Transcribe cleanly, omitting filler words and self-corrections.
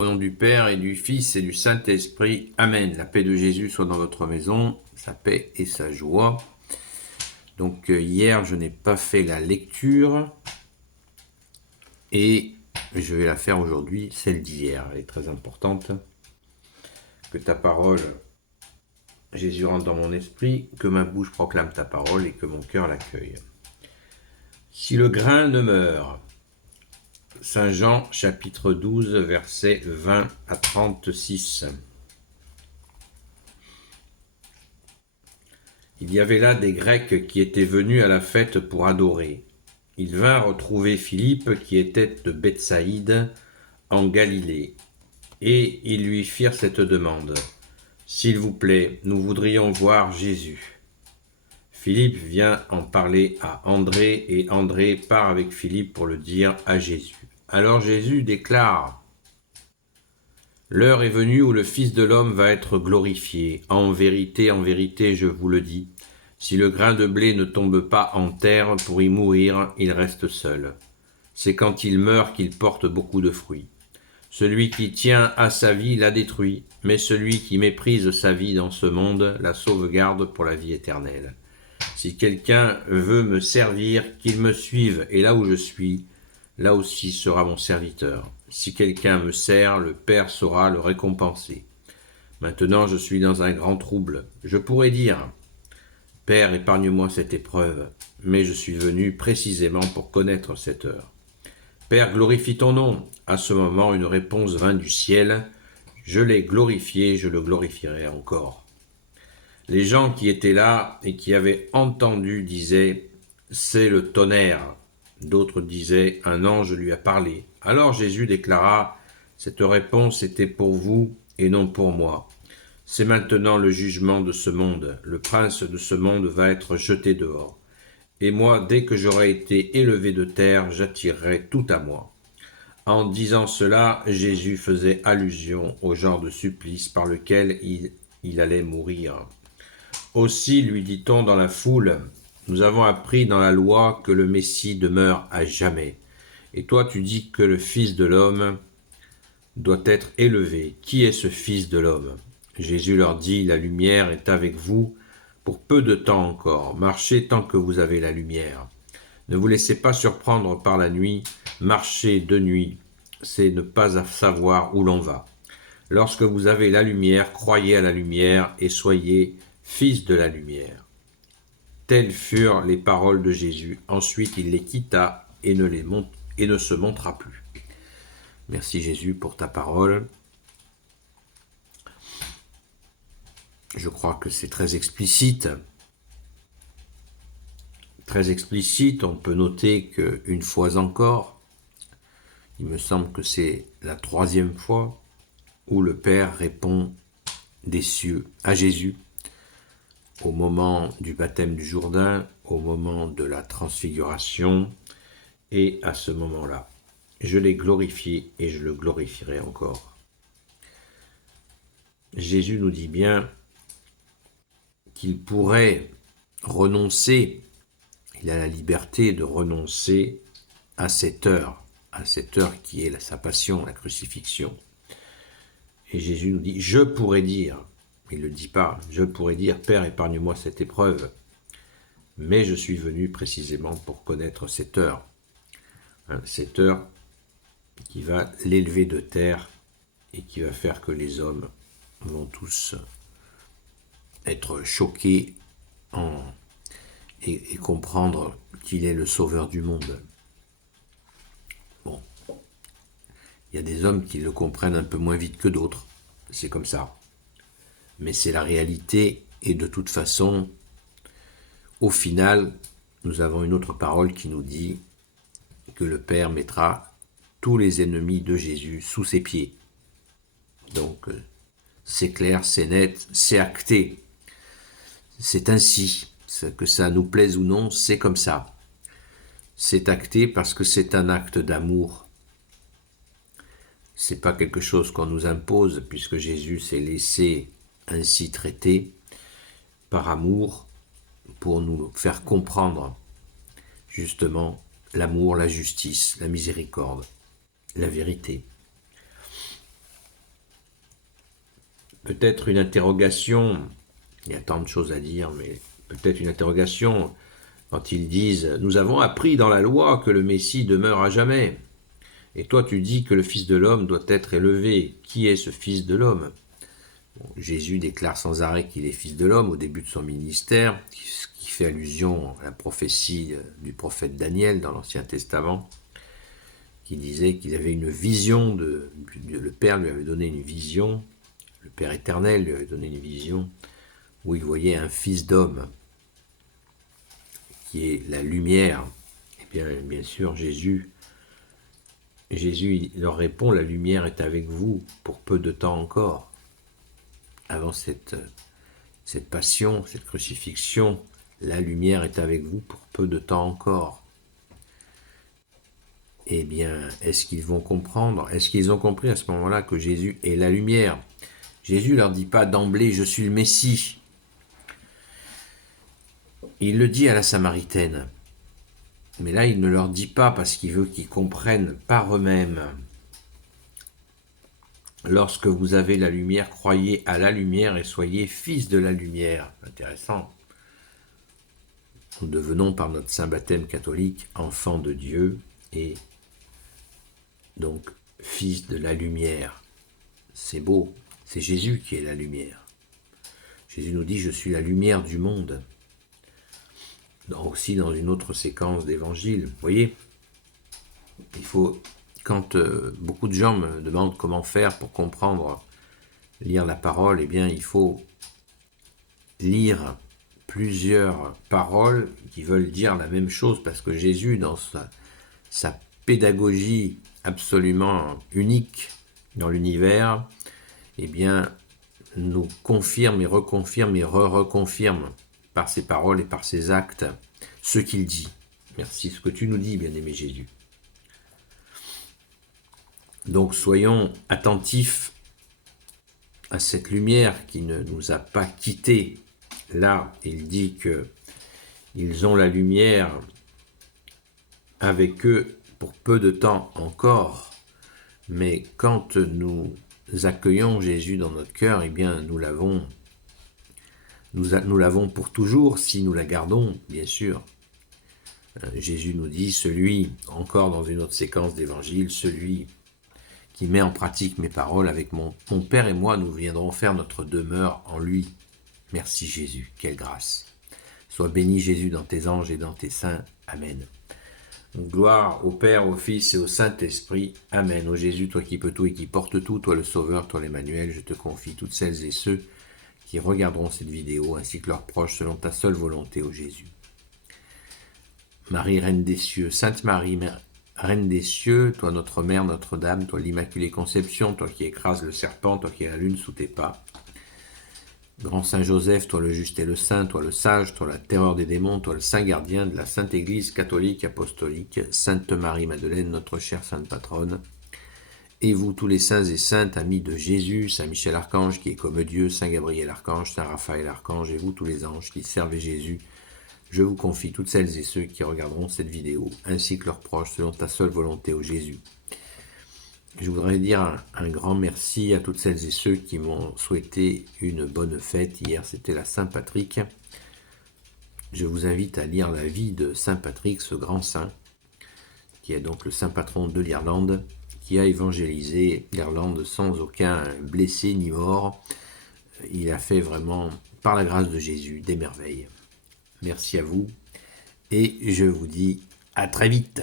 Au nom du Père et du Fils et du Saint-Esprit. Amen. La paix de Jésus soit dans votre maison, sa paix et sa joie. Donc hier, je n'ai pas fait la lecture et je vais la faire aujourd'hui, celle d'hier. Elle est très importante. Que ta parole, Jésus, rentre dans mon esprit, que ma bouche proclame ta parole et que mon cœur l'accueille. Si le grain ne meurt, Saint Jean chapitre 12 versets 20 à 36. Il y avait là des Grecs qui étaient venus à la fête pour adorer. Ils vinrent retrouver Philippe qui était de Bethsaïde en Galilée, et ils lui firent cette demande. « S'il vous plaît, nous voudrions voir Jésus. » Philippe vient en parler à André, et André part avec Philippe pour le dire à Jésus. Alors Jésus déclare: « L'heure est venue où le Fils de l'homme va être glorifié. En vérité, je vous le dis, si le grain de blé ne tombe pas en terre pour y mourir, il reste seul. C'est quand il meurt qu'il porte beaucoup de fruits. Celui qui tient à sa vie la détruit, mais celui qui méprise sa vie dans ce monde la sauvegarde pour la vie éternelle. Si quelqu'un veut me servir, qu'il me suive, et là où je suis, là aussi sera mon serviteur. Si quelqu'un me sert, le Père saura le récompenser. Maintenant je suis dans un grand trouble. Je pourrais dire: Père, épargne-moi cette épreuve, mais je suis venu précisément pour connaître cette heure. Père, glorifie ton nom. À ce moment, une réponse vint du ciel. Je l'ai glorifié, je le glorifierai encore. Les gens qui étaient là et qui avaient entendu disaient: c'est le tonnerre. D'autres disaient: un ange lui a parlé. Alors Jésus déclara: cette réponse était pour vous et non pour moi. C'est maintenant le jugement de ce monde. Le prince de ce monde va être jeté dehors. Et moi, dès que j'aurai été élevé de terre, j'attirerai tout à moi. En disant cela, Jésus faisait allusion au genre de supplice par lequel il allait mourir. Aussi, lui dit-on dans la foule, nous avons appris dans la loi que le Messie demeure à jamais. Et toi, tu dis que le Fils de l'homme doit être élevé. Qui est ce Fils de l'homme ? Jésus leur dit: la lumière est avec vous pour peu de temps encore. Marchez tant que vous avez la lumière. Ne vous laissez pas surprendre par la nuit. Marcher de nuit, c'est ne pas savoir où l'on va. Lorsque vous avez la lumière, croyez à la lumière et soyez fils de la lumière. Telles furent les paroles de Jésus. Ensuite, il les quitta et ne se montra plus. Merci Jésus pour ta parole. Je crois que c'est très explicite. Très explicite, on peut noter qu'une fois encore, il me semble que c'est la 3e fois, où le Père répond des cieux à Jésus, au moment du baptême du Jourdain, au moment de la transfiguration, et à ce moment-là. Je l'ai glorifié et je le glorifierai encore. Jésus nous dit bien qu'il pourrait renoncer, il a la liberté de renoncer à cette heure qui est sa passion, la crucifixion. Et Jésus nous dit: je pourrais dire, il ne le dit pas, je pourrais dire: Père, épargne-moi cette épreuve, mais je suis venu précisément pour connaître cette heure. Cette heure qui va l'élever de terre et qui va faire que les hommes vont tous être choqués et comprendre qu'il est le sauveur du monde. Bon, il y a des hommes qui le comprennent un peu moins vite que d'autres, c'est comme ça. Mais c'est la réalité, et de toute façon, au final, nous avons une autre parole qui nous dit que le Père mettra tous les ennemis de Jésus sous ses pieds. Donc, c'est clair, c'est net, c'est acté. C'est ainsi, que ça nous plaise ou non, c'est comme ça. C'est acté parce que c'est un acte d'amour. C'est pas quelque chose qu'on nous impose, puisque Jésus s'est laissé ainsi traiter par amour pour nous faire comprendre justement l'amour, la justice, la miséricorde, la vérité. peut-être une interrogation, il y a tant de choses à dire, mais peut-être une interrogation quand ils disent « Nous avons appris dans la loi que le Messie demeure à jamais. Et toi tu dis que le Fils de l'homme doit être élevé. Qui est ce Fils de l'homme » Jésus déclare sans arrêt qu'il est Fils de l'homme au début de son ministère, ce qui fait allusion à la prophétie du prophète Daniel dans l'Ancien Testament, qui disait qu'il avait une vision, le Père lui avait donné une vision, le Père éternel lui avait donné une vision, où il voyait un Fils d'homme, qui est la lumière. Et bien sûr, Jésus leur répond, la lumière est avec vous pour peu de temps encore. Avant cette passion, cette crucifixion, la lumière est avec vous pour peu de temps encore. Eh bien, est-ce qu'ils vont comprendre? Est-ce qu'ils ont compris à ce moment-là que Jésus est la lumière? Jésus ne leur dit pas d'emblée « je suis le Messie ». Il le dit à la Samaritaine. Mais là, il ne leur dit pas parce qu'il veut qu'ils comprennent par eux-mêmes. Lorsque vous avez la lumière, croyez à la lumière et soyez fils de la lumière. Intéressant. Nous devenons par notre saint baptême catholique enfants de Dieu et donc fils de la lumière. C'est beau, c'est Jésus qui est la lumière. Jésus nous dit « je suis la lumière du monde ». Aussi dans une autre séquence d'évangile. Vous voyez, il faut, quand beaucoup de gens me demandent comment faire pour comprendre, lire la parole, eh bien il faut lire plusieurs paroles qui veulent dire la même chose, parce que Jésus, dans sa pédagogie absolument unique dans l'univers, eh bien nous confirme et reconfirme et reconfirme par ses paroles et par ses actes, ce qu'il dit. Merci, ce que tu nous dis, bien-aimé Jésus. Donc soyons attentifs à cette lumière qui ne nous a pas quittés. Là, il dit qu'ils ont la lumière avec eux pour peu de temps encore, mais quand nous accueillons Jésus dans notre cœur, eh bien nous l'avons pour toujours, si nous la gardons, bien sûr. Jésus nous dit, celui, encore dans une autre séquence d'évangile, celui qui met en pratique mes paroles avec mon Père et moi, nous viendrons faire notre demeure en lui. Merci Jésus, quelle grâce. Sois béni Jésus dans tes anges et dans tes saints. Amen. Gloire au Père, au Fils et au Saint-Esprit. Amen. Ô Jésus, toi qui peux tout et qui portes tout, toi le Sauveur, toi l'Emmanuel, je te confie toutes celles et ceux qui regarderont cette vidéo, ainsi que leurs proches, selon ta seule volonté, ô Jésus. Marie, Reine des cieux, Sainte Marie, Reine des cieux, toi notre Mère, Notre-Dame, toi l'Immaculée Conception, toi qui écrases le serpent, toi qui as la lune sous tes pas. Grand Saint Joseph, toi le juste et le saint, toi le sage, toi la terreur des démons, toi le saint gardien de la Sainte Église catholique apostolique, Sainte Marie-Madeleine, notre chère Sainte Patronne, et vous tous les saints et saintes, amis de Jésus, Saint Michel Archange qui est comme Dieu, Saint Gabriel Archange, Saint Raphaël Archange, et vous tous les anges qui servez Jésus, je vous confie toutes celles et ceux qui regarderont cette vidéo, ainsi que leurs proches, selon ta seule volonté, ô Jésus. Je voudrais dire un grand merci à toutes celles et ceux qui m'ont souhaité une bonne fête. Hier, c'était la Saint-Patrick. Je vous invite à lire la vie de Saint Patrick, ce grand saint, qui est donc le saint patron de l'Irlande, qui a évangélisé l'Irlande sans aucun blessé ni mort. Il a fait vraiment, par la grâce de Jésus, des merveilles. Merci à vous et je vous dis à très vite.